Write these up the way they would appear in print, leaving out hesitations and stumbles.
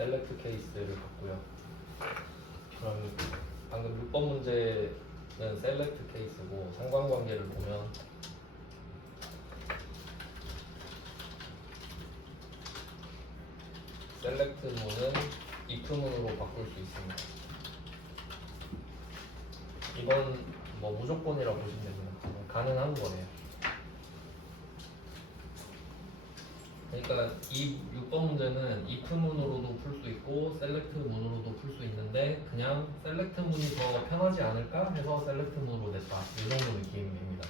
셀렉트 케이스를 봤고요. 그럼 방금 6번 문제는 셀렉트 케이스고 상관관계를 보면 셀렉트 문은 if 문으로 바꿀 수 있습니다. 이건 뭐 무조건이라고 보시면 됩니다. 가능한 거예요. 그러니까 이 6번 문제는 if 문으로도 풀 수 있고 셀렉트 문으로도 풀 수 있는데 그냥 셀렉트 문이 더 편하지 않을까 해서 셀렉트 문으로 냈다. 이 정도 느낌입니다.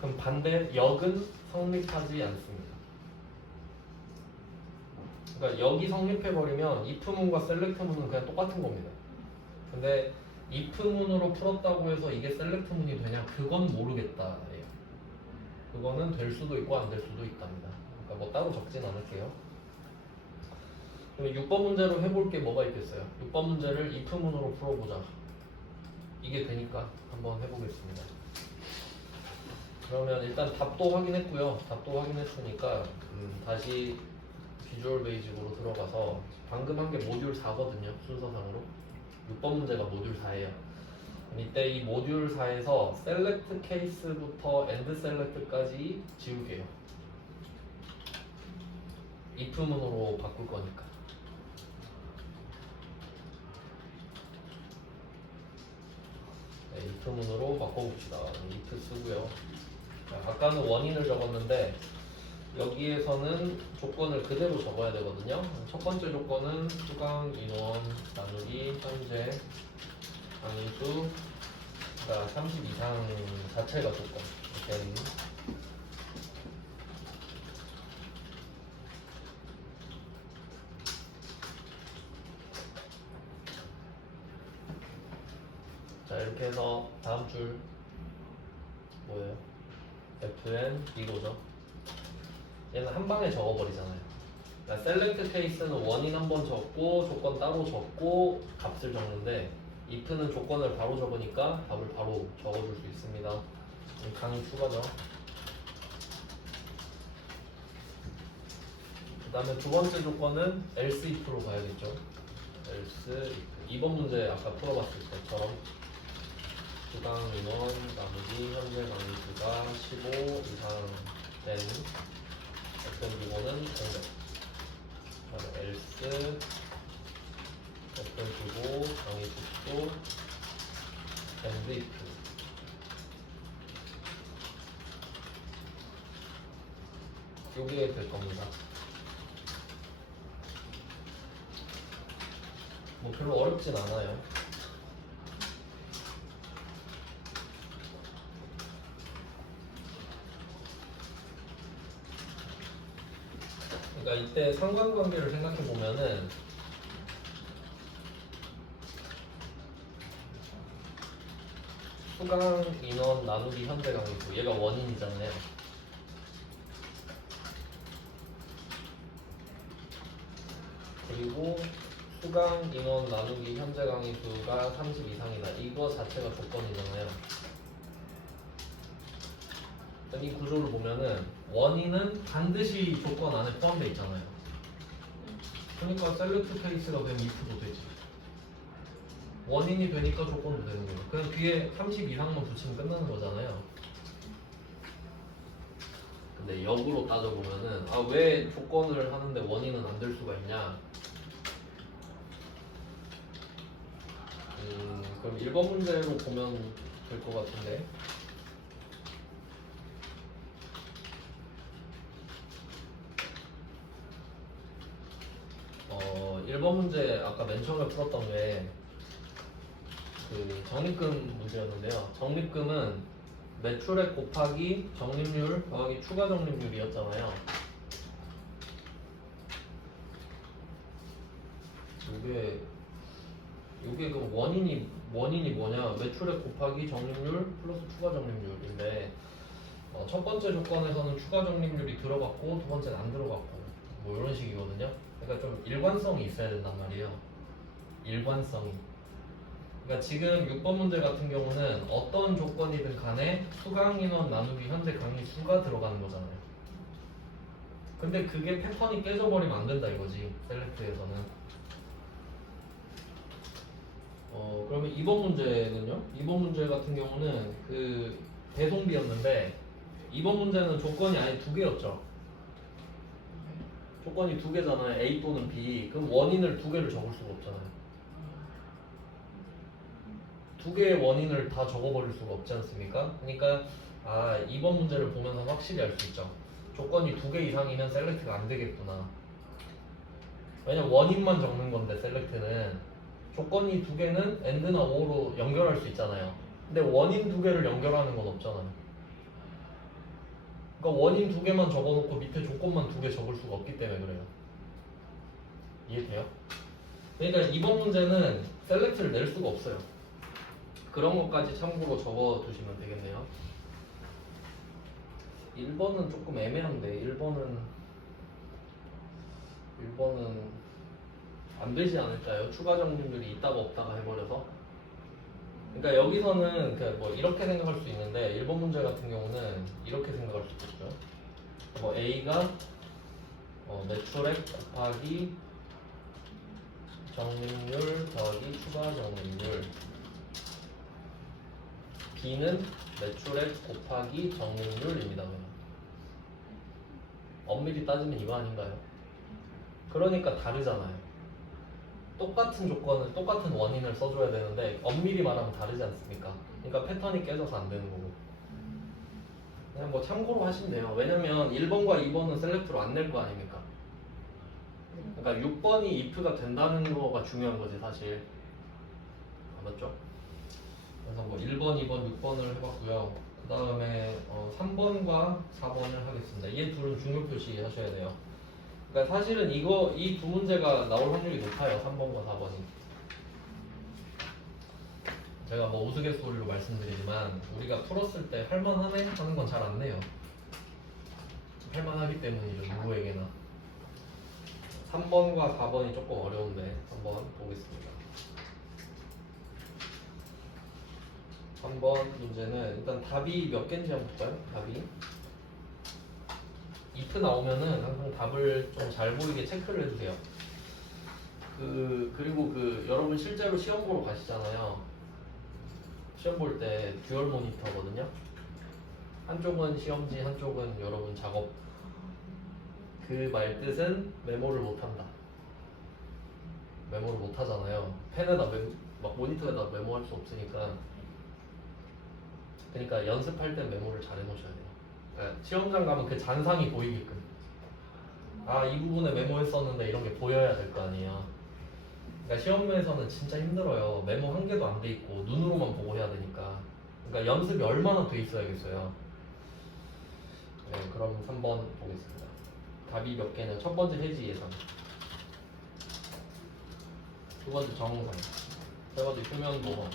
그럼 반대 역은 성립하지 않습니다. 그러니까 여기 성립해버리면 if 문과 셀렉트 문은 그냥 똑같은 겁니다. 근데 if 문으로 풀었다고 해서 이게 셀렉트 문이 되냐? 그건 모르겠다. 그거는 될 수도 있고 안 될 수도 있답니다. 그러니까 뭐 따로 적진 않을게요. 그럼 6번 문제로 해볼 게 뭐가 있겠어요? 6번 문제를 if 문으로 풀어보자. 이게 되니까 한번 해보겠습니다. 그러면 일단 답도 확인했고요. 답도 확인했으니까 다시 비주얼 베이직으로 들어가서 방금 한 게 모듈 4거든요. 순서상으로 6번 문제가 모듈 4예요. 이때 이 모듈 4에서 셀렉트 케이스부터 엔드 셀렉트까지 지울게요. if 문으로 바꿀 거니까. 네, if 문으로 바꿔봅시다. if 쓰고요. 아까는 원인을 적었는데 여기에서는 조건을 그대로 적어야 되거든요. 첫 번째 조건은 수강 인원 나누기 현재 강의수가 30 이상 자체가 조건. 자, 이렇게 해서 다음 줄 뭐예요? fn 이거죠. 얘는 한 방에 적어버리잖아요. 그러니까 셀렉트 케이스는 원인 한번 적고 조건 따로 적고 값을 적는데 if는 조건을 바로 적으니까 답을 바로 적어줄 수 있습니다. 강의 추가죠. 그 다음에 두 번째 조건은 else if로 가야겠죠. else if. 이번 문제 아까 풀어봤을 때처럼 수강 인원 나누기 현재 강의 수가 15 이상 된 어떤 부분은 공백. 그다음에 else 어떤 주고 강의 수도 and if. 요게 될 겁니다. 뭐 별로 어렵진 않아요. 그러니까 이때 상관관계를 생각해 보면은 수강 인원 나누기 현재 강의수 얘가 원인이잖아요. 그리고 수강 인원 나누기 현재 강의수가 30 이상이다. 이거 자체가 조건이잖아요. 이 구조를 보면은 원인은 반드시 조건 안에 포함되어 있잖아요. 그러니까 셀렉트 케이스가 되면 if도 되지. 원인이 되니까 조건도 되는 거예요. 그냥 뒤에 30 이상만 붙이면 끝나는 거잖아요. 근데 역으로 따져보면은 왜 조건을 하는데 원인은 안 될 수가 있냐? 그럼 1번 문제로 보면 될 것 같은데 1번 문제 아까 맨 처음에 풀었던 게 그 적립금 문제였는데요. 적립금은 매출액 곱하기 적립률 더하기 추가 적립률이었잖아요. 이게 그럼 원인이 뭐냐? 매출액 곱하기 적립률 플러스 추가 적립률인데 첫 번째 조건에서는 추가 적립률이 들어갔고 두 번째는 안 들어갔고 뭐 이런 식이거든요. 그러니까 좀 일관성이 있어야 된단 말이에요. 일관성이. 그러니까 지금 6번 문제 같은 경우는 어떤 조건이든 간에 수강 인원 나누기 현재 강의 수가 들어가는 거잖아요. 근데 그게 패턴이 깨져버리면 안 된다 이거지 셀렉트에서는. 그러면 2번 문제는요? 2번 문제 같은 경우는 그 배송비였는데 2번 문제는 조건이 아예 두 개였죠. 조건이 두 개잖아요. A 또는 B. 그럼 원인을 두 개를 적을 수가 없잖아요. 두 개의 원인을 다 적어버릴 수가 없지 않습니까? 그러니까 2번 문제를 보면서 확실히 알 수 있죠. 조건이 두 개 이상이면 셀렉트가 안 되겠구나. 왜냐면 원인만 적는 건데 셀렉트는 조건이 두 개는 AND나 OR로 연결할 수 있잖아요. 근데 원인 두 개를 연결하는 건 없잖아요. 그러니까 원인 두 개만 적어놓고 밑에 조건만 두 개 적을 수가 없기 때문에 그래요. 이해돼요? 그러니까 이번 문제는 셀렉트를 낼 수가 없어요. 그런 것까지 참고로 적어두시면 되겠네요. 1번은 조금 애매한데 1번은 안 되지 않을까요? 추가 정렬이 있다가 없다가 해버려서. 그러니까 여기서는 뭐 이렇게 생각할 수 있는데 1번 문제 같은 경우는 이렇게 생각할 수 있겠죠. 뭐 A가 매출액 곱하기 적립률 더하기 추가 적립률, B는 매출액 곱하기 적립률입니다. 엄밀히 따지면 이거 아닌가요? 그러니까 다르잖아요. 똑같은 조건을 똑같은 원인을 써줘야 되는데 엄밀히 말하면 다르지 않습니까? 그러니까 패턴이 깨져서 안 되는 거고. 그냥 뭐 참고로 하시면 돼요. 왜냐면 1번과 2번은 셀렉트로 안 낼 거 아닙니까? 그러니까 6번이 if가 된다는 거가 중요한 거지 사실. 맞죠? 그래서 뭐 1번, 2번, 6번을 해봤고요. 그 다음에 3번과 4번을 하겠습니다. 이 둘은 중요 표시 하셔야 돼요. 그러니까 사실은 이 두 문제가 나올 확률이 높아요. 3번과 4번이. 제가 뭐 우스갯소리로 말씀드리지만 우리가 풀었을 때 할만하네 하는 건 잘 안 내요. 할만하기 때문이죠. 누구에게나. 3번과 4번이 조금 어려운데 한번 보겠습니다. 3번 문제는 일단 답이 몇 개인지 한번 볼까요? 답이 if 나오면은 항상 답을 좀 잘 보이게 체크를 해주세요. 그리고 여러분 실제로 시험 보러 가시잖아요. 시험 볼 때 듀얼 모니터거든요. 한쪽은 시험지, 한쪽은 여러분 작업. 그 말 뜻은 메모를 못한다. 메모를 못하잖아요. 펜에다 막 모니터에다 메모할 수 없으니까. 그러니까 연습할 땐 메모를 잘 해놓으셔야 돼요. 그러니까 시험장 가면 그 잔상이 보이게끔. 이 부분에 메모했었는데 이런 게 보여야 될 거 아니에요. 그러니까 시험에서는 진짜 힘들어요. 메모 한 개도 안 돼 있고 눈으로만 보고 해야 되니까. 그러니까 연습이 얼마나 돼 있어야겠어요. 네, 그럼 3번 보겠습니다. 답이 몇 개냐? 첫 번째 해지 예상, 두 번째 정상, 세 번째 표면 보험,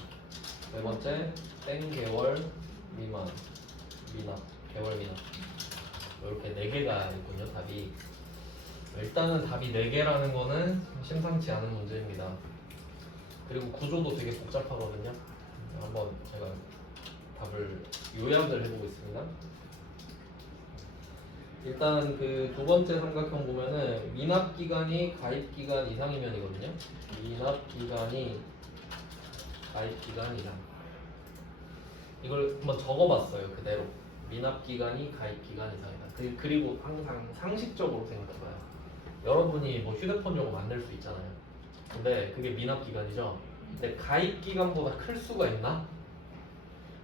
네 번째 땡 개월 미만 미납, 개월 미납. 이렇게 4개가 있군요. 답이. 일단은 답이 4개라는 거는 심상치 않은 문제입니다. 그리고 구조도 되게 복잡하거든요. 한번 제가 답을 요약을 해보고 있습니다. 일단 두 번째 삼각형 보면은 미납 기간이 가입 기간 이상이면이거든요. 미납 기간이 가입 기간 이상. 이걸 한번 적어봤어요. 그대로. 미납 기간이 가입 기간 이상이다. 그리고 항상 상식적으로 생각해봐요. 여러분이 뭐 휴대폰 요금 안 낼 수 있잖아요. 근데 그게 미납 기간이죠. 근데 가입 기간보다 클 수가 있나?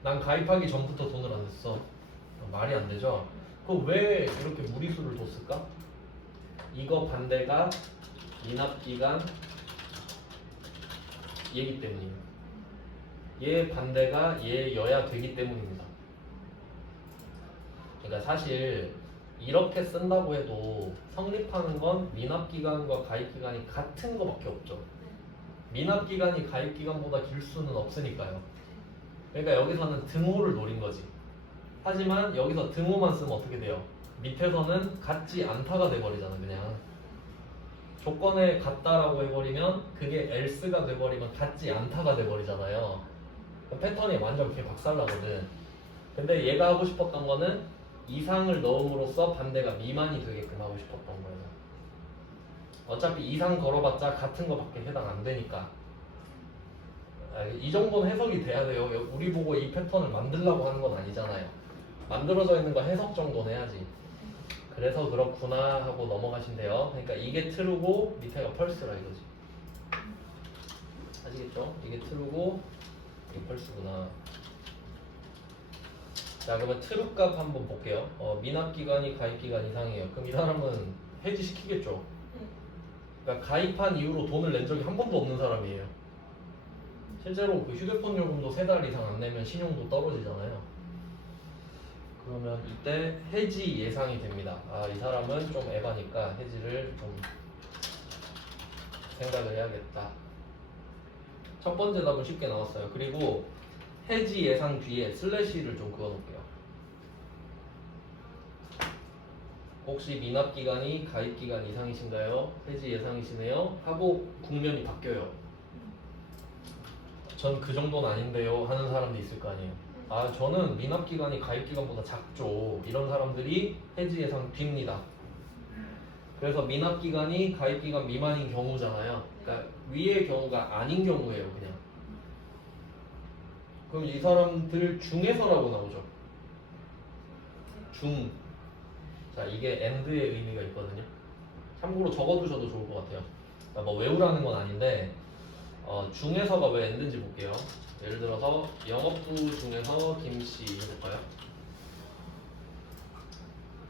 난 가입하기 전부터 돈을 안 냈어. 말이 안 되죠. 그럼 왜 이렇게 무리수를 뒀을까? 이거 반대가 미납 기간 얘기 때문입니다. 얘 반대가 얘여야 되기 때문입니다. 그러니까 사실 이렇게 쓴다고 해도 성립하는 건 미납기간과 가입기간이 같은 거밖에 없죠. 미납기간이 가입기간보다 길 수는 없으니까요. 그러니까 여기서는 등호를 노린 거지. 하지만 여기서 등호만 쓰면 어떻게 돼요? 밑에서는 같지 않다가 돼버리잖아. 그냥 조건에 같다라고 해버리면 그게 else가 돼버리면 같지 않다가 돼버리잖아요. 패턴이 완전 이렇게 박살나거든. 근데 얘가 하고 싶었던 거는 이상을 넣음으로써 반대가 미만이 되게끔 하고 싶었던 거예요. 어차피 이상 걸어봤자 같은 거밖에 해당 안 되니까. 이 정도는 해석이 돼야 돼요. 우리 보고 이 패턴을 만들려고 하는 건 아니잖아요. 만들어져 있는 거 해석 정도는 해야지. 그래서 그렇구나 하고 넘어가신대요. 그러니까 이게 true고 밑에가 false라 이거지. 아시겠죠? 이게 true고 이게 false구나. 자, 그러면 true 값 한번 볼게요. 미납 기간이 가입 기간 이상이에요. 그럼 이 사람은 해지 시키겠죠. 그러니까 가입한 이후로 돈을 낸 적이 한 번도 없는 사람이에요. 실제로 그 휴대폰 요금도 3달 이상 안 내면 신용도 떨어지잖아요. 그러면 이때 해지 예상이 됩니다. 아, 이 사람은 좀 에바니까 해지를 좀 생각을 해야겠다. 첫 번째 답은 쉽게 나왔어요. 그리고 해지 예상 뒤에 슬래시를 좀 그어놓을게요. 혹시 미납 기간이 가입 기간 이상이신가요? 해지 예상이시네요? 하고 국면이 바뀌어요. 전 그 정도는 아닌데요 하는 사람도 있을 거 아니에요. 아, 저는 미납 기간이 가입 기간보다 작죠. 이런 사람들이 해지 예상 뒤입니다. 그래서 미납 기간이 가입 기간 미만인 경우잖아요. 그러니까 위의 경우가 아닌 경우예요, 그냥. 그럼 이 사람들 중에서라고 나오죠. 중. 자, 이게 and의 의미가 있거든요. 참고로 적어두셔도 좋을 것 같아요. 그러니까 뭐 외우라는 건 아닌데 중에서가 왜 and인지 볼게요. 예를 들어서 영업부 중에서 김씨 해볼까요?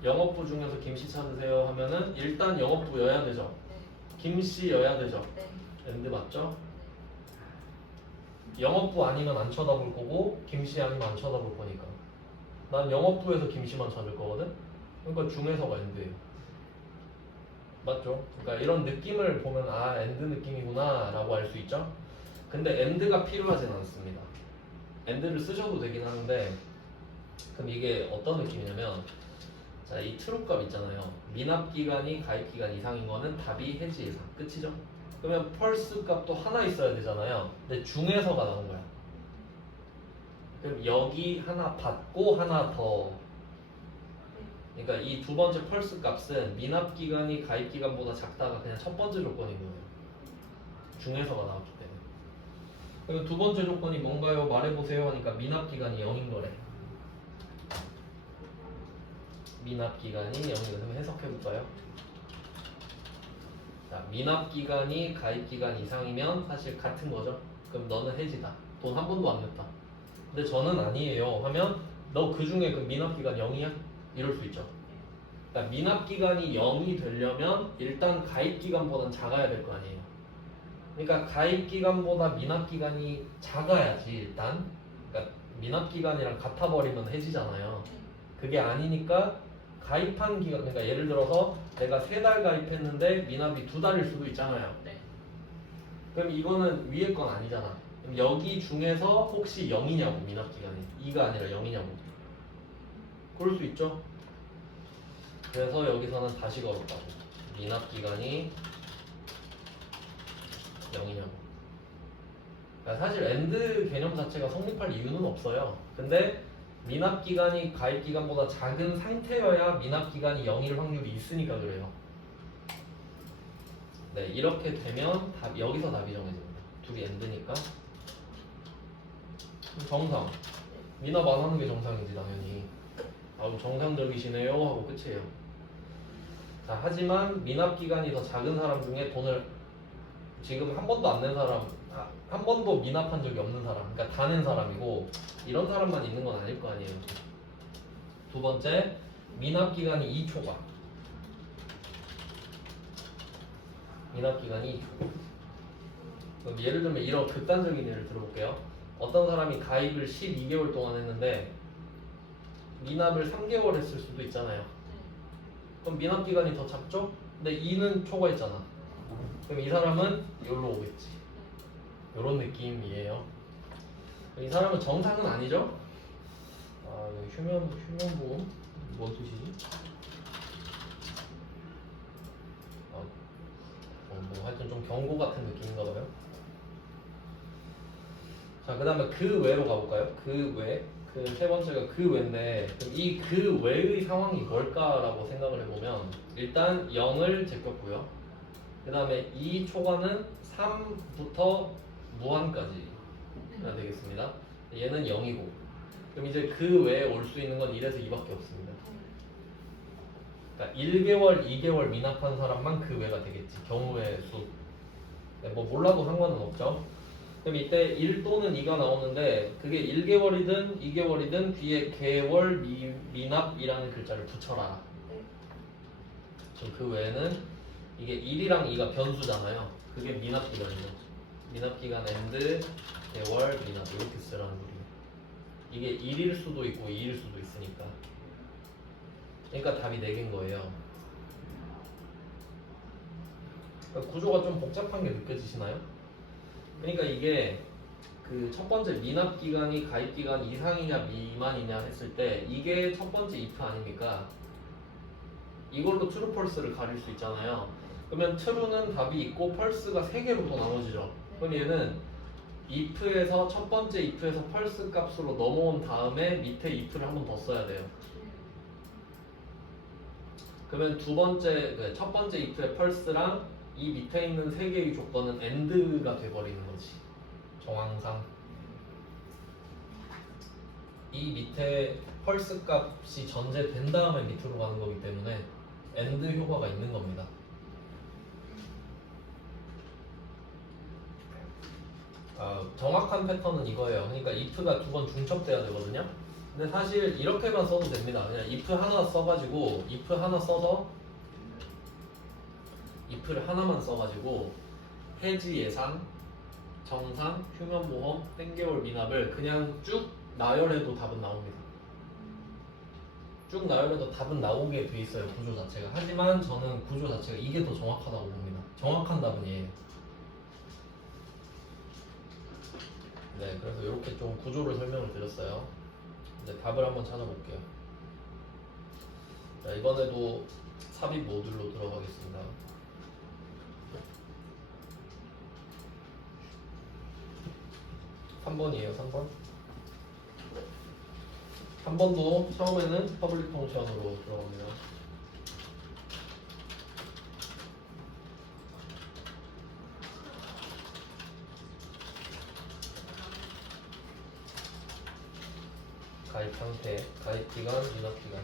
영업부 중에서 김씨 찾으세요 하면은 일단 영업부여야 되죠. 김씨여야 되죠. and 맞죠? 영업부 아니면 안 쳐다볼 거고 김씨 아니면 안 쳐다볼 거니까 난 영업부에서 김씨만 찾을 거거든. 그러니까 중에서가 and예요. 맞죠? 그러니까 이런 느낌을 보면 아, and 느낌이구나 라고 알 수 있죠. 근데 and가 필요하진 않습니다. and를 쓰셔도 되긴 하는데 그럼 이게 어떤 느낌이냐면 자, 이 true 값 있잖아요. 미납 기간이 가입 기간 이상인 거는 답이 해지 예상 끝이죠. 그러면 false 값도 하나 있어야 되잖아요. 근데 중에서가 나온 거야. 그럼 여기 하나 받고 하나 더. 그러니까 이 두 번째 false 값은 미납 기간이 가입 기간보다 작다가 그냥 첫 번째 조건인 거예요. 중에서가 나왔기 때문에. 그리고 두 번째 조건이 뭔가요? 말해보세요 하니까 미납 기간이 0인 거래. 미납 기간이 0이거든요. 그럼 해석해볼까요? 자, 미납 기간이 가입 기간 이상이면 사실 같은 거죠. 그럼 너는 해지다. 돈 한 번도 안 냈다. 근데 저는 아니에요 하면 너 그 중에 그 미납 기간 0이야? 이럴 수 있죠. 그러니까 미납 기간이 0이 되려면 일단 가입 기간보다는 작아야 될 거 아니에요. 그러니까 가입 기간보다 미납 기간이 작아야지 일단. 그러니까 미납 기간이랑 같아 버리면 해지잖아요. 그게 아니니까 가입한 기간, 그러니까 예를 들어서 내가 3달 가입했는데 미납이 2달일 수도 있잖아요. 그럼 이거는 위에 건 아니잖아. 그럼 여기 중에서 혹시 0이냐고 미납 기간이 2가 아니라 0이냐고. 그럴 수 있죠. 그래서 여기서는 다시 걸었다고. 미납 기간이 0이냐고. 그러니까 사실 and 개념 자체가 성립할 이유는 없어요. 근데 미납 기간이 가입 기간보다 작은 상태여야 미납 기간이 0일 확률이 있으니까 그래요. 네, 이렇게 되면 여기서 답이 정해집니다. 둘이 and니까. 정상. 미납 안 하는 게 정상이지 당연히. 아우 정상적이시네요 하고 끝이에요. 자, 하지만 미납 기간이 더 작은 사람 중에 돈을 지금 한 번도 안 낸 사람, 한 번도 미납한 적이 없는 사람, 그러니까 다 낸 사람이고 이런 사람만 있는 건 아닐 거 아니에요. 두 번째, 미납 기간이 2초가. 미납 기간이 2초. 그럼 예를 들면 이런 극단적인 예를 들어볼게요. 어떤 사람이 가입을 12개월 동안 했는데 미납을 3개월 했을 수도 있잖아요. 그럼 미납 기간이 더 작죠? 근데 2는 초과했잖아. 그럼 이 사람은 여기로 오겠지. 이런 느낌이에요. 이 사람은 정상은 아니죠? 아, 여기 휴면보험 뭔 뜻이지? 뭐 하여튼 좀 경고 같은 느낌인가 봐요. 자, 그 다음에 그 외로 가볼까요? 그 외. 그 세 번째가 그 외인데 그럼 이 그 외의 상황이 뭘까라고 생각을 해보면 일단 0을 제꼈고요. 그 다음에 이 초과는 3부터 무한까지가 되겠습니다. 얘는 0이고 그럼 이제 그 외에 올 수 있는 건 1에서 2밖에 없습니다. 그러니까 1개월, 2개월 미납한 사람만 그 외가 되겠지. 경우의 수. 뭐 몰라도 상관은 없죠. 그럼 이때 1 또는 2가 나오는데 그게 1개월이든 2개월이든 뒤에 개월 미납이라는 글자를 붙여라. 지금 그 외에는 이게 1이랑 2가 변수잖아요. 그게 미납기간이죠. 미납기간 엔드 개월 미납 이렇게 쓰라는 거예요. 이게 1일 수도 있고 2일 수도 있으니까. 그러니까 답이 4개인 거예요. 그러니까 구조가 좀 복잡한 게 느껴지시나요? 그러니까 이게 그 첫 번째 미납 기간이 가입 기간 이상이냐 미만이냐 했을 때 이게 첫 번째 if 아닙니까? 이걸로 true false를 가릴 수 있잖아요. 그러면 true는 답이 있고 false가 3개로 또 나눠지죠. 그럼 얘는 if에서 첫 번째 if에서 false 값으로 넘어온 다음에 밑에 if를 한 번 더 써야 돼요. 그러면 첫 번째 if의 false랑 이 밑에 있는 3개의 조건은 AND가 돼버리는 거지. 정황상 이 밑에 펄스 값이 전제된 다음에 밑으로 가는 거기 때문에 AND 효과가 있는 겁니다. 정확한 패턴은 이거예요. 그러니까 if가 2번 중첩돼야 되거든요. 근데 사실 이렇게만 써도 됩니다. 그냥 if 하나 써가지고 if를 하나만 써가지고 해지 예상, 정상, 휴면보험, 땡개월 미납을 그냥 쭉 나열해도 답은 나옵니다. 쭉 나열해도 답은 나오게 돼 있어요. 구조 자체가. 하지만 저는 구조 자체가 이게 더 정확하다고 봅니다. 정확한 답은 얘예요. 네, 그래서 이렇게 좀 구조를 설명을 드렸어요. 이제 답을 한번 찾아볼게요. 자, 이번에도 삽입 모듈로 들어가겠습니다. 3번이에요, 3번. 3번도 처음에는 퍼블릭 펑션으로 들어갑니다. 가입 상태, 가입 기간, 미납 기간.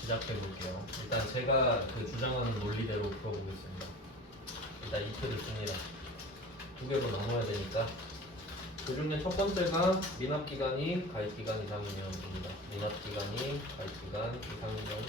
시작해 볼게요. 일단 제가 그 주장하는 논리대로 풀어보겠습니다. 일단 if를 씁니다. 2개로 나눠야 되니까. 그 중에 첫 번째가 미납 기간이 가입 기간 이상이면입니다. 미납 기간이 가입 기간 이상이면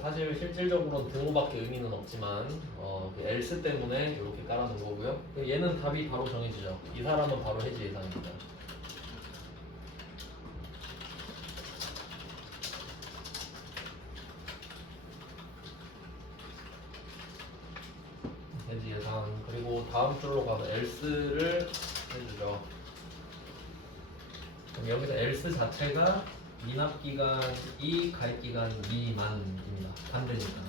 사실 실질적으로는 등호밖에 의미는 없지만 그 else 때문에 이렇게 깔아놓은 거고요. 얘는 답이 바로 정해지죠. 이 사람은 바로 해지 예상입니다. 해지 예상. 그리고 다음 줄로 가서 else를 해주죠. 그럼 여기서 else 자체가 미납 기간이 가입 기간 미만입니다. 반대니까.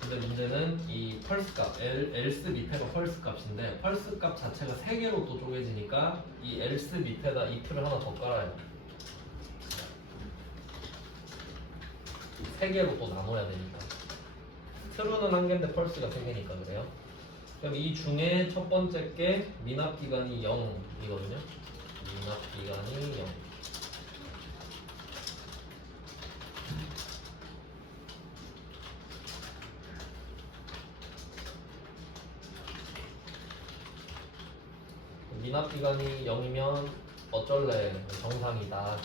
근데 문제는 이 펄스 값, else 밑에가 펄스 값인데 펄스 값 자체가 3개로 또 쪼개지니까 이 else 밑에다 if를 하나 더 깔아요. 3개로 또 나눠야 되니까. true는 1개인데 펄스가 3개니까 그래요. 그럼 이 중에 첫 번째 게 미납 기간이 0이거든요. 미납 기간이 0. 미납 기간이 0이면 어쩔래? 정상이다.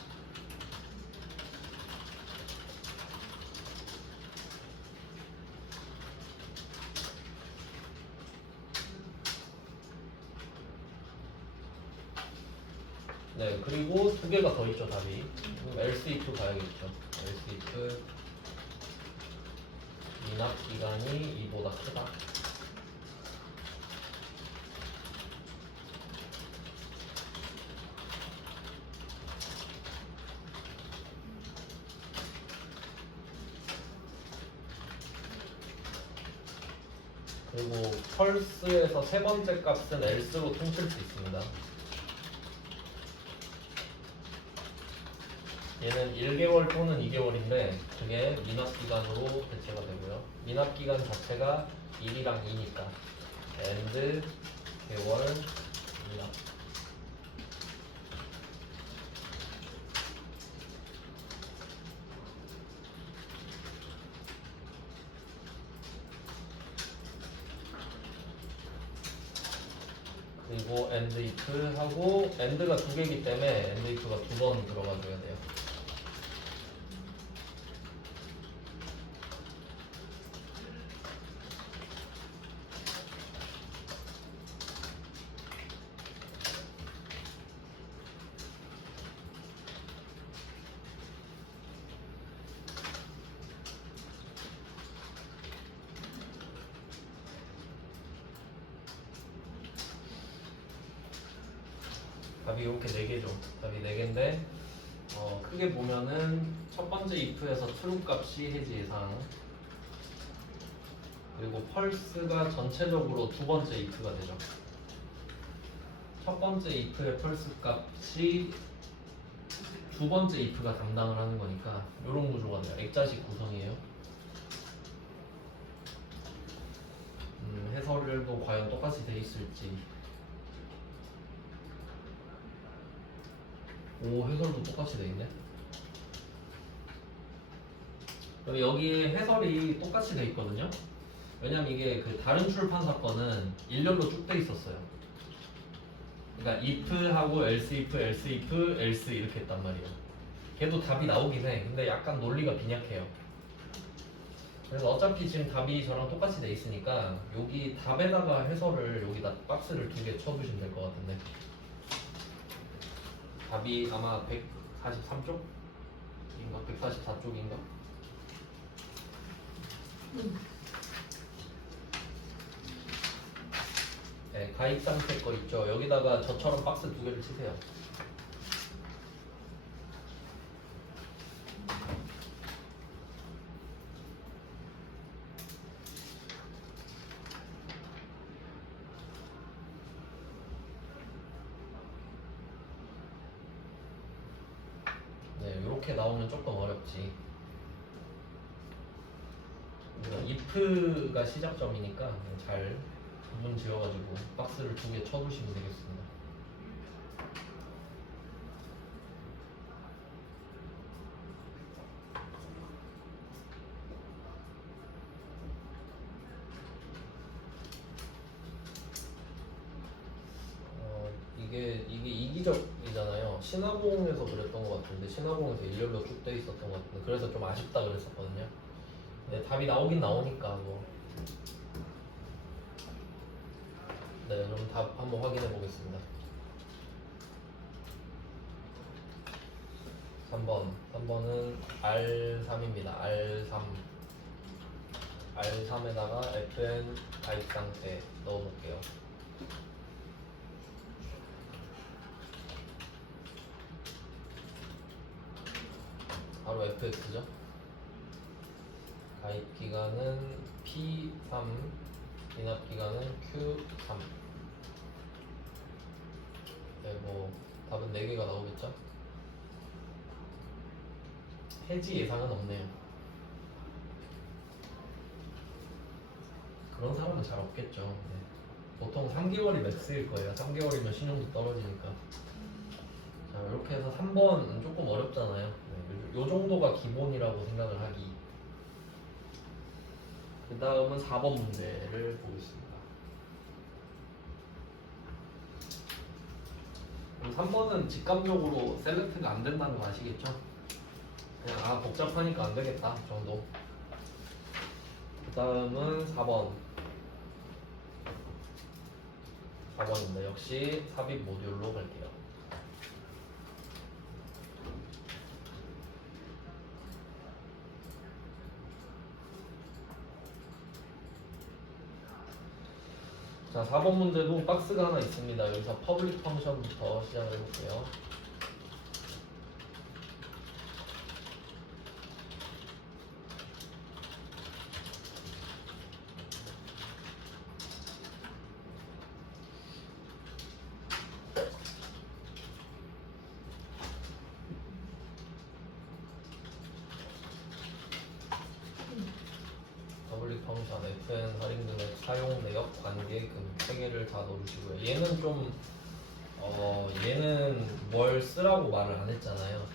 네, 그리고 두 개가 더 있죠, 답이. 그럼 else if 가야겠죠. else if 미납 기간이 이보다 크다. 그리고 펄스에서 세 번째 값은 else로 통칠 수 있습니다. 얘는 1개월 또는 2개월인데 그게 미납기간으로 대체가 되고요. 미납기간 자체가 1이랑 2니까 and 개월 미납. 그리고 and if 하고 and가 두 개이기 때문에 and if가 두 번 들어가줘야 돼요. 답이 이렇게 4개죠. 답이 4개인데 크게 보면은 첫 번째 if에서 true 값이 해지 예상, 그리고 펄스가 전체적으로 두 번째 if가 되죠. 첫 번째 if의 펄스 값이 두 번째 if가 담당을 하는 거니까 이런 구조가 돼요. 액자식 구성이에요. 해설도 과연 똑같이 돼 있을지. 오, 해설도 똑같이 돼 있네. 여기 해설이 똑같이 돼 있거든요. 왜냐면 이게 그 다른 출판사 거는 일렬로 쭉 돼 있었어요. 그러니까 if하고 else if, else if, else 이렇게 했단 말이에요. 걔도 답이 나오긴 해. 근데 약간 논리가 빈약해요. 그래서 어차피 지금 답이 저랑 똑같이 돼 있으니까 여기 답에다가 해설을 여기다 박스를 2개 쳐주시면 될 것 같은데, 답이 아마 143쪽인가 144쪽인가. 네, 가입 상태 거 있죠. 여기다가 저처럼 박스 2개를 치세요. 네, 이렇게 나오면 조금 어렵지. if가 시작점이니까 잘 구분 지어가지고 박스를 2개 쳐주시면 되겠습니다. 이게 이기적이잖아요. 신화공에서 그랬던 것 같은데, 신화공에서 일렬로 쭉 돼 있었던 것 같은데, 그래서 좀 아쉽다 그랬었거든요. 근데 답이 나오긴 나오니까 뭐. 네, 그럼 답 한번 확인해 보겠습니다. 3번은 R3입니다. R3에다가 FN 가입 상태 넣어볼게요. 바로 FX죠. 가입 기간은 P3, 미납 기간은 Q3. 네, 뭐 답은 4개가 나오겠죠. 해지 예상은 없네요. 그런 사람은 잘 없겠죠. 네. 보통 3개월이 맥스일 거예요. 3개월이면 신용도 떨어지니까. 자, 이렇게 해서 3번 조금 어렵잖아요. 네, 요 정도가 기본이라고 생각을 하기. 그 다음은 4번 문제를 보겠습니다. 3번은 직감적으로 셀렉트가 안 된다는 거 아시겠죠? 그냥 복잡하니까 안 되겠다 정도. 그 다음은 4번입니다. 역시 삽입 모듈로 갈게요. 자, 4번 문제도 박스가 하나 있습니다. 여기서 퍼블릭 펑션부터 시작을 해볼게요. 퍼블릭 펑션 fn 할인 금액 사용 내역 관계 금 3개를 다 넣어주시고요. 얘는 좀 얘는 뭘 쓰라고 말을 안 했잖아요.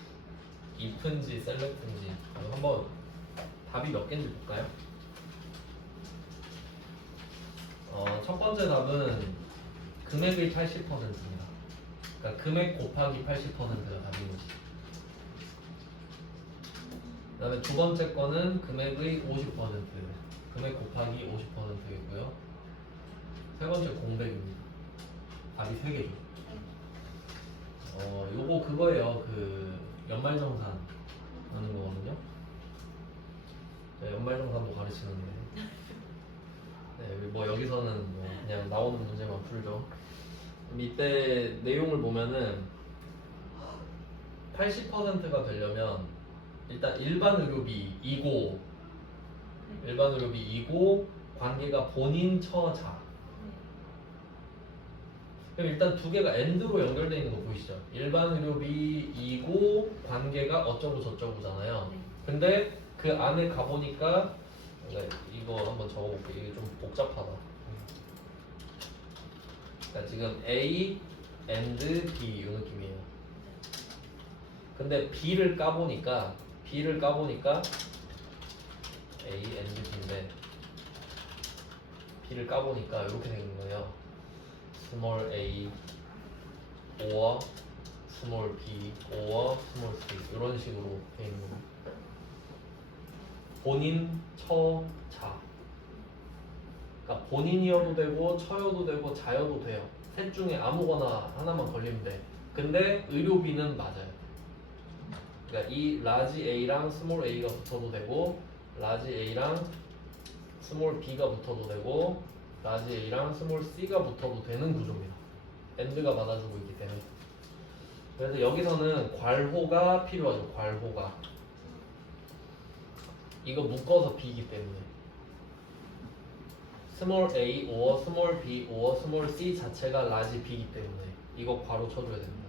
if인지 select인지 한번 답이 몇 개인지 볼까요? 첫 번째 답은 금액의 80%입니다. 그러니까 금액 곱하기 80%가 답인 거지. 그 다음에 두 번째 거는 금액의 50%, 금액 곱하기 50%이고요. 세 번째 공백입니다. 답이 3개죠. 요거 그거예요. 그 연말정산 하는 거거든요. 연말정산도 가르치는데 네, 뭐 여기서는 뭐 그냥 나오는 문제만 풀죠. 이때 내용을 보면은 80%가 되려면 일단 일반 의료비이고 관계가 본인 처자. 그럼 일단 두 개가 AND로 연결되어 있는 거 보이시죠? 일반 의료비이고 관계가 어쩌고 저쩌고잖아요. 네. 근데 그 안에 가보니까 이거 한번 적어볼게요. 이게 좀 복잡하다. 그러니까 지금 A, AND, B 이 느낌이에요. 근데 B를 까보니까 A, AND, B인데 B를 까보니까 이렇게 생긴 거예요. 스몰 a or 스몰 b or 스몰 c 이런 식으로 돼 있는 거예요. 본인, 처, 자. 그러니까 본인이어도 되고 처여도 되고 자여도 돼요. 셋 중에 아무거나 하나만 걸리면 돼. 근데 의료비는 맞아요. 그러니까 이 라지 A랑 스몰 A가 붙어도 되고 라지 A랑 스몰 B가 붙어도 되고 라지 A랑 스몰 C가 붙어도 되는 구조입니다. AND가 받아주고 있기 때문에. 그래서 여기서는 괄호가 필요하죠. 괄호가. 이거 묶어서 B이기 때문에 스몰 A or 스몰 B or 스몰 C 자체가 라지 B이기 때문에 이거 괄호 쳐줘야 됩니다.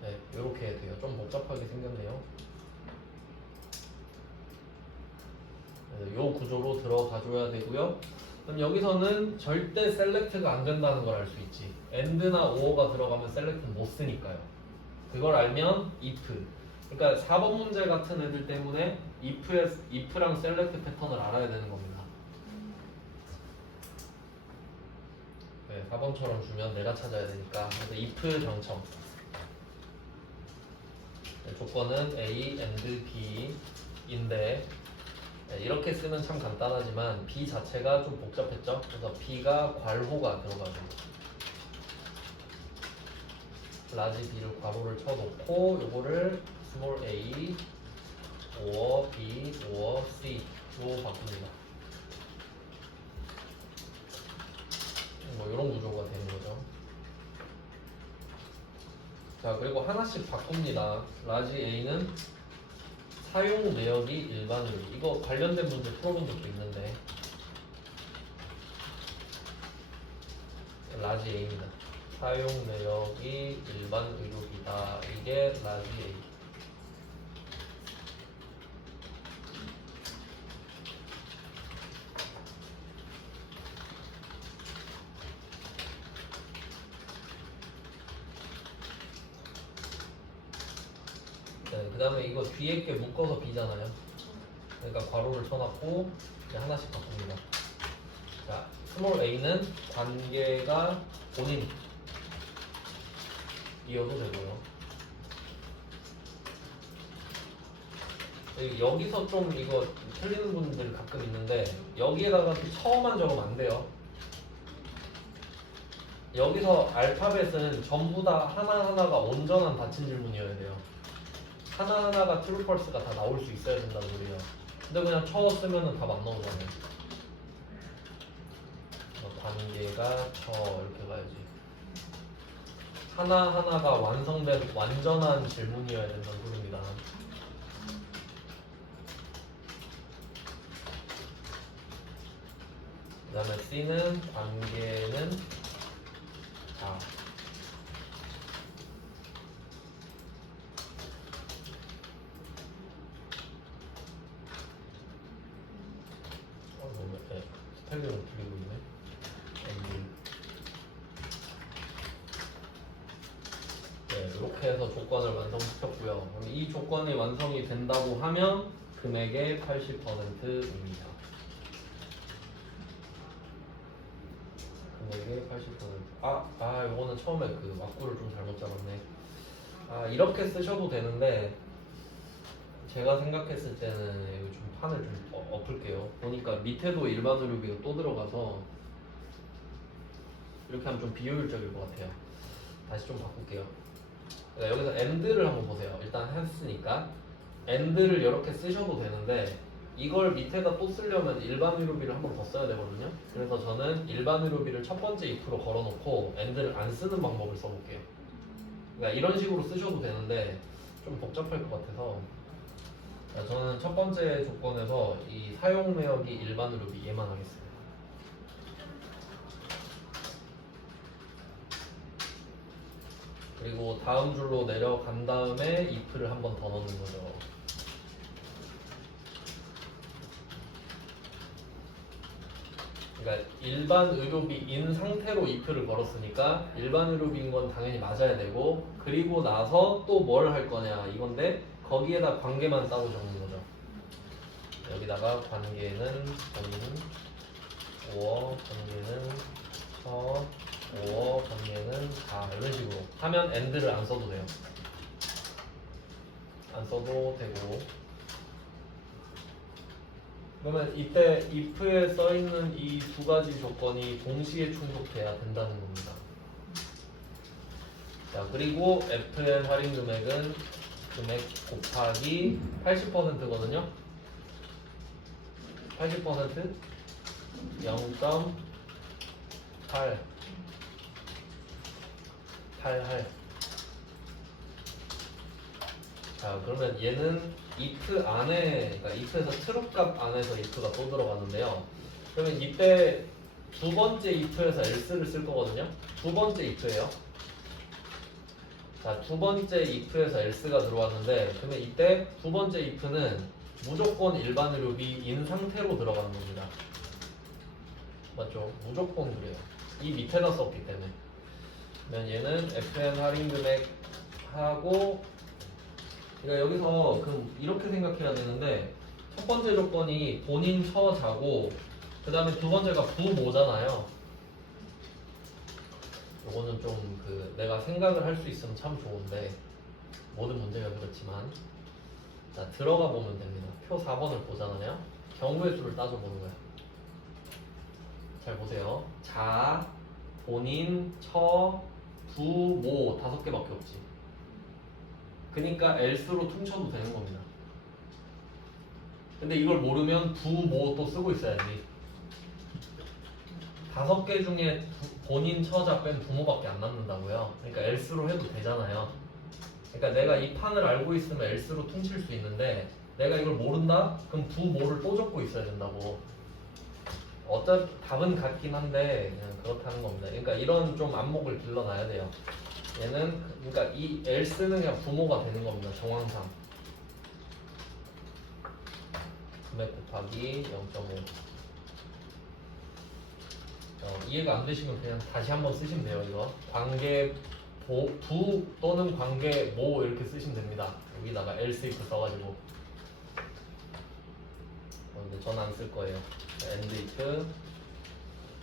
네, 이렇게 해야 돼요. 좀 복잡하게 생겼네요. 이 구조로 들어가줘야 되고요. 그럼 여기서는 절대 셀렉트가 안 된다는 걸 알 수 있지. AND나 OR가 들어가면 셀렉트는 못 쓰니까요. 그걸 알면 if. 그러니까 4번 문제 같은 애들 때문에 if랑 셀렉트 패턴을 알아야 되는 겁니다. 네, 4번처럼 주면 내가 찾아야 되니까. 그래서 if 정첨. 네, 조건은 A, AND, B인데 네, 이렇게 쓰면 참 간단하지만 B 자체가 좀 복잡했죠. 그래서 B가 괄호가 들어가죠. 라지 B를 괄호를 쳐놓고 요거를 스몰 a or b or c로 바꿉니다. 뭐 이런 구조가 되는 거죠. 자, 그리고 하나씩 바꿉니다. 라지 A는 사용 내역이 일반 의료비. 이거 관련된 문제 풀어본 적도 있는데 라지 A입니다. 사용 내역이 일반 의료비다. 이게 라지 A. 네, 그 다음에 이거 뒤에 게 묶어서 B잖아요. 그러니까 괄호를 쳐놨고 이제 하나씩 바꿉니다. 자, 스몰 a는 관계가 본인 이어도 되고요. 여기서 좀 이거 틀리는 분들 가끔 있는데 여기에다가 처음만 적으면 안 돼요. 여기서 알파벳은 전부 다 하나하나가 온전한 닫힌 질문이어야 돼요. 하나하나가 트루 펄스가 다 나올 수 있어야 된다는 소리예요. 근데 그냥 처 쓰면은 답 안 나오잖아요. 관계가 이렇게 가야지. 하나하나가 완성된 완전한 질문이어야 된다는 소리입니다. 그 다음에 C는 관계는 자. 너무 스펠링을 부리고 있네. 네, 이렇게 해서 조건을 완성시켰고요. 그럼 이 조건이 완성이 된다고 하면 금액의 80%입니다. 금액의 80%. 이거는 처음에 그 왁구를 좀 잘못 잡았네. 이렇게 쓰셔도 되는데 제가 생각했을 때는 이거 좀 판을 좀 엎을게요. 보니까 밑에도 일반 의료비가 또 들어가서 이렇게 하면 좀 비효율적일 것 같아요. 다시 좀 바꿀게요. 그러니까 여기서 and를 한번 보세요. 일단 했으니까 and를 이렇게 쓰셔도 되는데 이걸 밑에다 또 쓰려면 일반 의료비를 한 번 더 써야 되거든요. 그래서 저는 일반 의료비를 첫 번째 if로 걸어놓고 and를 안 쓰는 방법을 써볼게요. 그러니까 이런 식으로 쓰셔도 되는데 좀 복잡할 것 같아서 저는 첫 번째 조건에서 이 사용 내역이 일반 의료비 얘만 하겠습니다. 그리고 다음 줄로 내려간 다음에 if를 한 번 더 넣는 거죠. 그러니까 일반 의료비인 상태로 if를 걸었으니까 일반 의료비인 건 당연히 맞아야 되고, 그리고 나서 또 뭘 할 거냐 이건데 거기에다 관계만 따로 적는 거죠. 여기다가 관계는 본인 5어, 관계는 처 5어, 관계는 다 이런 식으로 하면 and를 안 써도 돼요. 안 써도 되고, 그러면 이때 if에 써있는 이 두 가지 조건이 동시에 충족돼야 된다는 겁니다. 자, 그리고 FN 할인 금액은 금액 곱하기 80%거든요. 80% 0.8 88. 자, 그러면 얘는 if 안에, 그러니까 if에서 true값 안에서 if가 또 들어가는데요. 그러면 이때 두 번째 if에서 else를 쓸 거거든요. 두 번째 if예요. 자, 두 번째 if에서 else가 들어왔는데, 그러면 이때 두 번째 if는 무조건 일반 의료비인 상태로 들어가는 겁니다. 맞죠? 무조건 그래요. 이 밑에다 썼기 때문에. 그러면 얘는 FN 할인 금액 하고, 그러니까 여기서 그럼 이렇게 생각해야 되는데, 첫 번째 조건이 본인 처자고 그 다음에 두 번째가 부모잖아요. 요거는 좀 내가 생각을 할 수 있으면 참 좋은데 모든 문제가 그렇지만, 자, 들어가 보면 됩니다. 표 4번을 보잖아요. 경우의 수를 따져보는 거야. 잘 보세요. 자, 본인, 처, 부, 모 5개밖에 없지. 그러니까 else로 퉁쳐도 되는 겁니다. 근데 이걸 모르면 부, 모 또 쓰고 있어야지. 5개 중에 본인, 처자 뺀 부모밖에 안 남는다고요. 그러니까 else로 해도 되잖아요. 그러니까 내가 이 판을 알고 있으면 else로 퉁칠 수 있는데, 내가 이걸 모른다? 그럼 부, 모를 또 적고 있어야 된다고. 어차피 답은 같긴 한데 그냥 그렇다는 겁니다. 그러니까 이런 좀 안목을 길러놔야 돼요. 얘는 그러니까 이 else는 그냥 부모가 되는 겁니다. 정황상. 금액 곱하기 0.5. 이해가 안 되시면 그냥 다시 한번 쓰시면 돼요. 이거 관계 부 또는 관계 모 이렇게 쓰시면 됩니다. 여기다가 else if 써가지고. 근데 전 안 쓸 거예요. end if.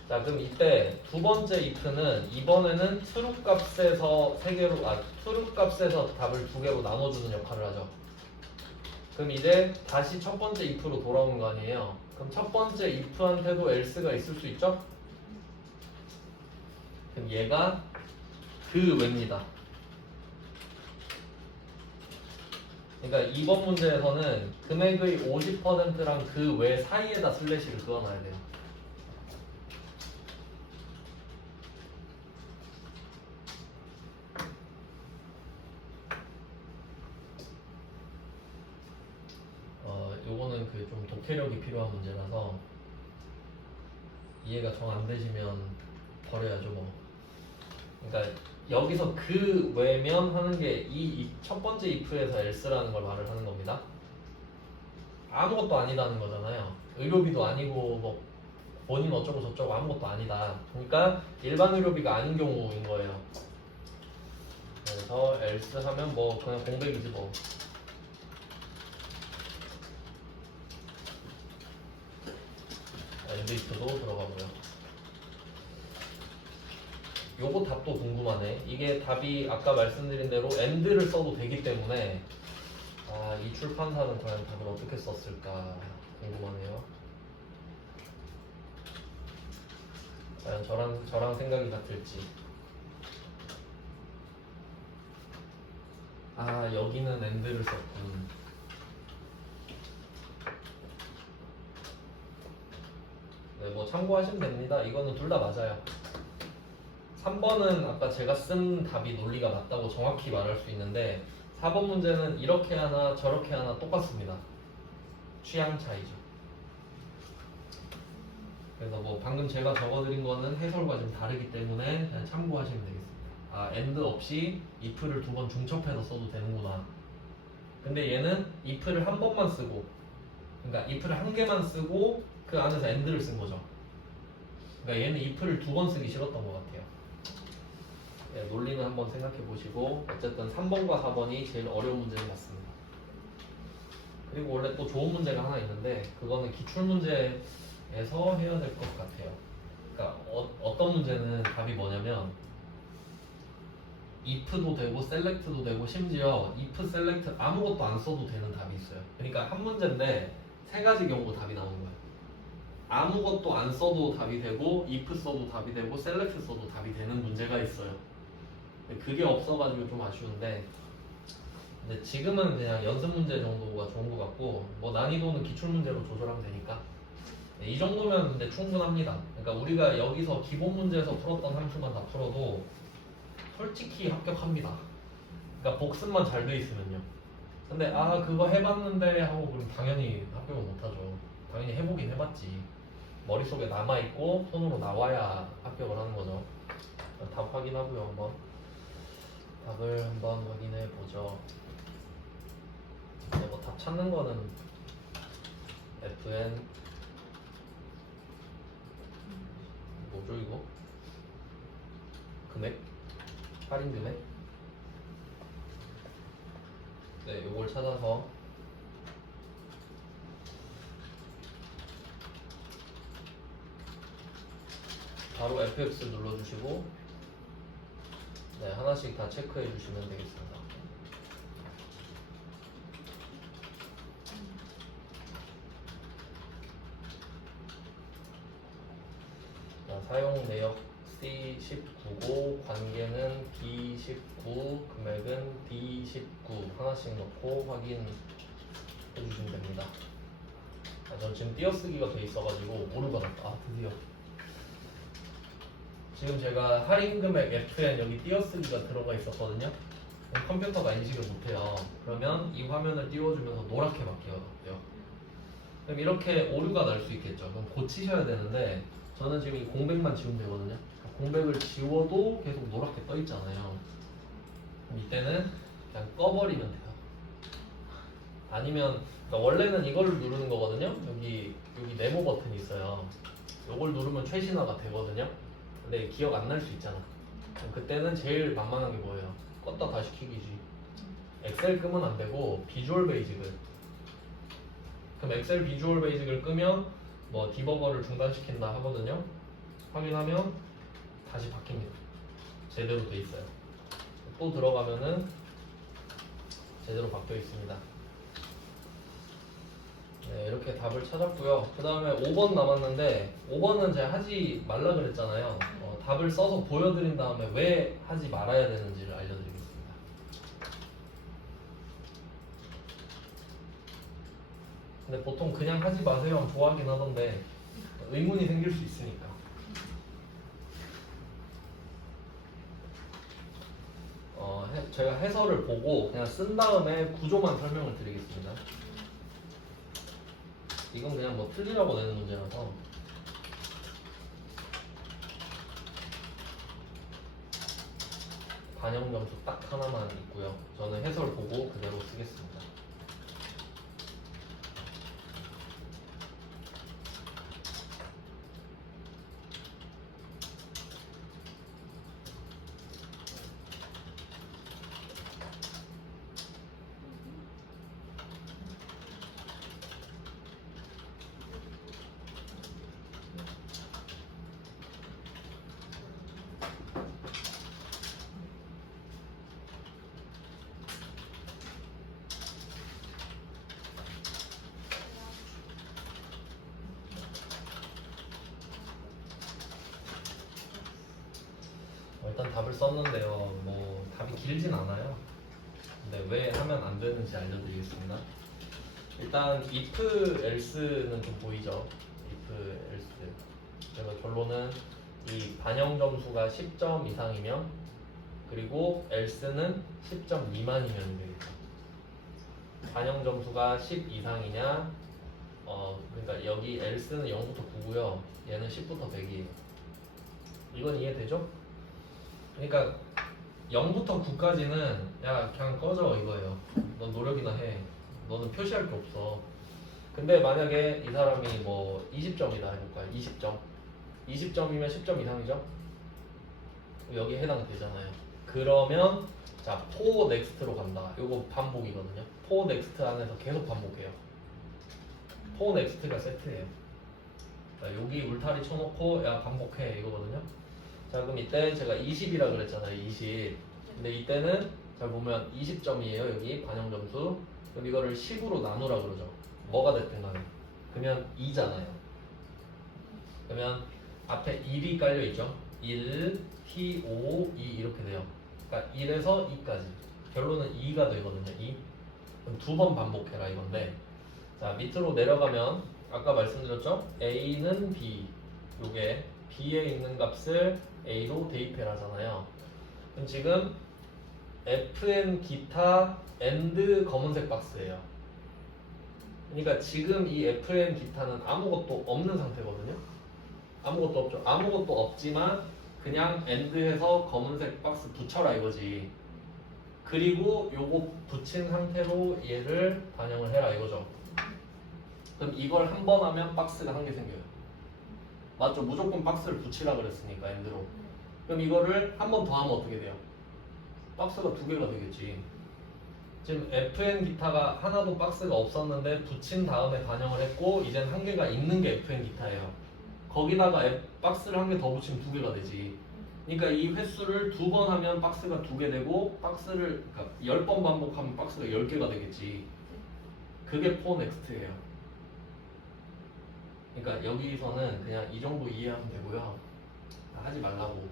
자, 그럼 이때 두 번째 if는 이번에는 true 값에서 true 값에서 답을 2개로 나눠주는 역할을 하죠. 그럼 이제 다시 첫 번째 if로 돌아오는 거 아니에요. 그럼 첫 번째 if한테도 else가 있을 수 있죠? 그럼 얘가 그 외입니다. 그러니까 이번 문제에서는 금액의 50%랑 그 외 사이에다 슬래시를 그어놔야 돼요. 독해력이 필요한 문제라서 이해가 정 안 되시면 버려야죠 뭐. 그러니까 여기서 그 외면 하는 게 이 첫 번째 if에서 else라는 걸 말을 하는 겁니다. 아무것도 아니다는 거잖아요. 의료비도 아니고 뭐 본인 어쩌고 저쩌고 아무것도 아니다. 그러니까 일반 의료비가 아닌 경우인 거예요. 그래서 else 하면 뭐 그냥 공백이지 뭐. and if도 들어가고요. 요거 답도 궁금하네. 이게 답이 아까 말씀드린 대로 and를 써도 되기 때문에 이 출판사는 과연 답을 어떻게 썼을까 궁금하네요. 과연 저랑 생각이 같을지. 여기는 and를 썼군. 네, 뭐 참고하시면 됩니다. 이거는 둘 다 맞아요. 3번은 아까 제가 쓴 답이 논리가 맞다고 정확히 말할 수 있는데 4번 문제는 이렇게 하나 저렇게 하나 똑같습니다. 취향 차이죠. 그래서 뭐 방금 제가 적어드린 거는 해설과 좀 다르기 때문에 그냥 참고하시면 되겠습니다. and 없이 if를 두 번 중첩해서 써도 되는구나. 근데 얘는 if를 한 번만 쓰고, 그러니까 if를 한 개만 쓰고 그 안에서 and를 쓴 거죠. 그러니까 얘는 if를 두 번 쓰기 싫었던 것 같아요. 네, 논리는 한번 생각해 보시고 어쨌든 3번과 4번이 제일 어려운 문제인 것 같습니다. 그리고 원래 또 좋은 문제가 하나 있는데 그거는 기출문제에서 해야 될 것 같아요. 그러니까 어떤 문제는 답이 뭐냐면 if도 되고 select도 되고 심지어 if, select 아무것도 안 써도 되는 답이 있어요. 그러니까 한 문제인데 세 가지 경우로 답이 나오는 거예요. 아무것도 안 써도 답이 되고 if 써도 답이 되고 select 써도 답이 되는 문제가 있어요. 그게 없어가지고 좀 아쉬운데 근데 지금은 그냥 연습 문제 정도가 좋은 것 같고 뭐 난이도는 기출 문제로 조절하면 되니까 이 정도면 근데 충분합니다. 그러니까 우리가 여기서 기본 문제에서 풀었던 함수만 다 풀어도 솔직히 합격합니다. 그러니까 복습만 잘 돼 있으면요. 근데 그거 해봤는데 하고 그럼 당연히 합격을 못하죠. 당연히 해보긴 해봤지. 머릿속에 남아있고 손으로 나와야 합격을 하는 거죠. 답 확인하고요. 한번 답을 한번 확인해 보죠. 뭐 답 찾는 거는 FN 뭐죠 이거? 금액? 할인 금액? 네, 요걸 찾아서 바로 FX 눌러주시고 네, 하나씩 다 체크해 주시면 되겠습니다. 사용 내역 C19고 관계는 D19 금액은 D19 하나씩 넣고 확인해 주시면 됩니다. 전 지금 띄어쓰기가 돼 있어가지고 오류가 났다. 드디어 지금 제가 할인 금액 FN 여기 띄어쓰기가 들어가 있었거든요. 컴퓨터가 인식을 못해요. 그러면 이 화면을 띄워주면서 노랗게 바뀌어요. 그럼 이렇게 오류가 날 수 있겠죠. 그럼 고치셔야 되는데 저는 지금 이 공백만 지우면 되거든요. 공백을 지워도 계속 노랗게 떠 있잖아요. 그럼 이때는 그냥 꺼버리면 돼요. 아니면 그러니까 원래는 이걸 누르는 거거든요. 여기 네모 버튼이 있어요. 이걸 누르면 최신화가 되거든요. 근데 기억 안 날 수 있잖아. 그럼 그때는 제일 만만한 게 뭐예요? 껐다 다시 켜기지. 엑셀 끄면 안 되고 비주얼 베이직을. 그럼 엑셀 비주얼 베이직을 끄면 뭐 디버거를 중단시킨다 하거든요. 확인하면 다시 바뀝니다. 제대로 돼 있어요. 또 들어가면은 제대로 바뀌어 있습니다. 네, 이렇게 답을 찾았고요. 그 다음에 5번 남았는데 5번은 제가 하지 말라 그랬잖아요. 답을 써서 보여드린 다음에 왜 하지 말아야 되는지를 알려드리겠습니다. 근데 보통 그냥 하지 마세요 하면 좋아하긴 하던데 의문이 생길 수 있으니까. 제가 해설을 보고 그냥 쓴 다음에 구조만 설명을 드리겠습니다. 이건 그냥 뭐 틀리라고 내는 문제라서. 반영 점수 딱 하나만 있고요. 저는 해설 보고 그대로 쓰겠습니다. 일단 답을 썼는데요. 뭐 답이 길진 않아요. 근데 왜 하면 안 되는지 알려드리겠습니다. 일단 if else는 좀 보이죠? if else. 그래서 결론은 이 반영 점수가 10점 이상이면 그리고 else는 10점 미만이면 되겠죠. 반영 점수가 10 이상이냐? 그러니까 여기 else는 0부터 9고요. 얘는 10부터 100이에요. 이건 이해되죠? 그러니까 0부터 9까지는 야 그냥 꺼져 이거예요. 넌 노력이나 해. 너는 표시할 게 없어. 근데 만약에 이 사람이 뭐 20점이다 해볼까요? 20점. 20점이면 10점 이상이죠? 여기 해당되잖아요. 그러면 자 for next로 간다. 요거 반복이거든요. for next 안에서 계속 반복해요. for next가 세트예요. 자, 여기 울타리 쳐놓고 야 반복해 이거거든요. 자 그럼 이때 제가 20이라 그랬잖아요. 20. 근데 이때는 잘 보면 20점이에요. 여기 반영 점수. 그럼 이거를 10으로 나누라 그러죠. 뭐가 됐든 간에. 그러면 2잖아요. 그러면 앞에 1이 깔려 있죠. 1, T, 5, 2 이렇게 돼요. 그러니까 1에서 2까지. 결론은 2가 되거든요. 2. 그럼 두 번 반복해라 이건데. 자 밑으로 내려가면 아까 말씀드렸죠. A는 B. 요게 B에 있는 값을 A로 대입해라 하잖아요. 그럼 지금 FN 기타 AND 검은색 박스예요. 그러니까 지금 이 FN 기타는 아무것도 없는 상태거든요. 아무것도 없죠. 아무것도 없지만 그냥 AND해서 검은색 박스 붙여라 이거지. 그리고 요거 붙인 상태로 얘를 반영을 해라 이거죠. 그럼 이걸 한 번 하면 박스가 한 개 생겨요. 맞죠? 무조건 박스를 붙이라 그랬으니까 AND로. 그럼 이거를 한 번 더 하면 어떻게 돼요? 박스가 두 개가 되겠지. 지금 FN 기타가 하나도 박스가 없었는데 붙인 다음에 반영을 했고 이젠 한 개가 있는 게 FN 기타예요. 거기다가 박스를 한 개 더 붙이면 두 개가 되지. 그러니까 이 횟수를 두 번 하면 박스가 두 개 되고 박스를 그러니까 10번 반복하면 박스가 10개가 되겠지. 그게 for next예요. 그러니까 여기서는 그냥 이 정도 이해하면 되고요. 하지 말라고.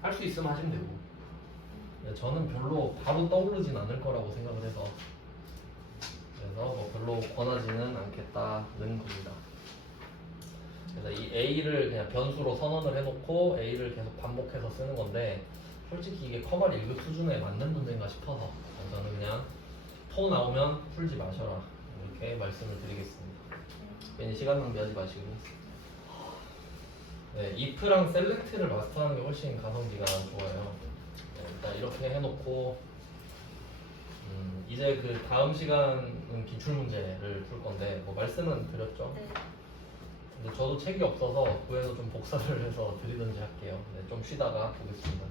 할 수 있으면 하시면 되고. 저는 별로 바로 떠오르진 않을 거라고 생각을 해서 그래서 뭐 별로 권하지는 않겠다는 겁니다. 그래서 이 A를 그냥 변수로 선언을 해놓고 A를 계속 반복해서 쓰는 건데 솔직히 이게 커말 1급 수준에 맞는 문제인가 싶어서 저는 그냥 포 나오면 풀지 마셔라 이렇게 말씀을 드리겠습니다. 괜히 시간 낭비하지 마시고. 네, if랑 select를 마스터하는 게 훨씬 가성비가 좋아요. 일단 이렇게 해놓고 이제 그 다음 시간은 기출 문제를 풀 건데 뭐 말씀은 드렸죠. 네. 근데 저도 책이 없어서 구해서 좀 복사를 해서 드리든지 할게요. 네, 좀 쉬다가 보겠습니다.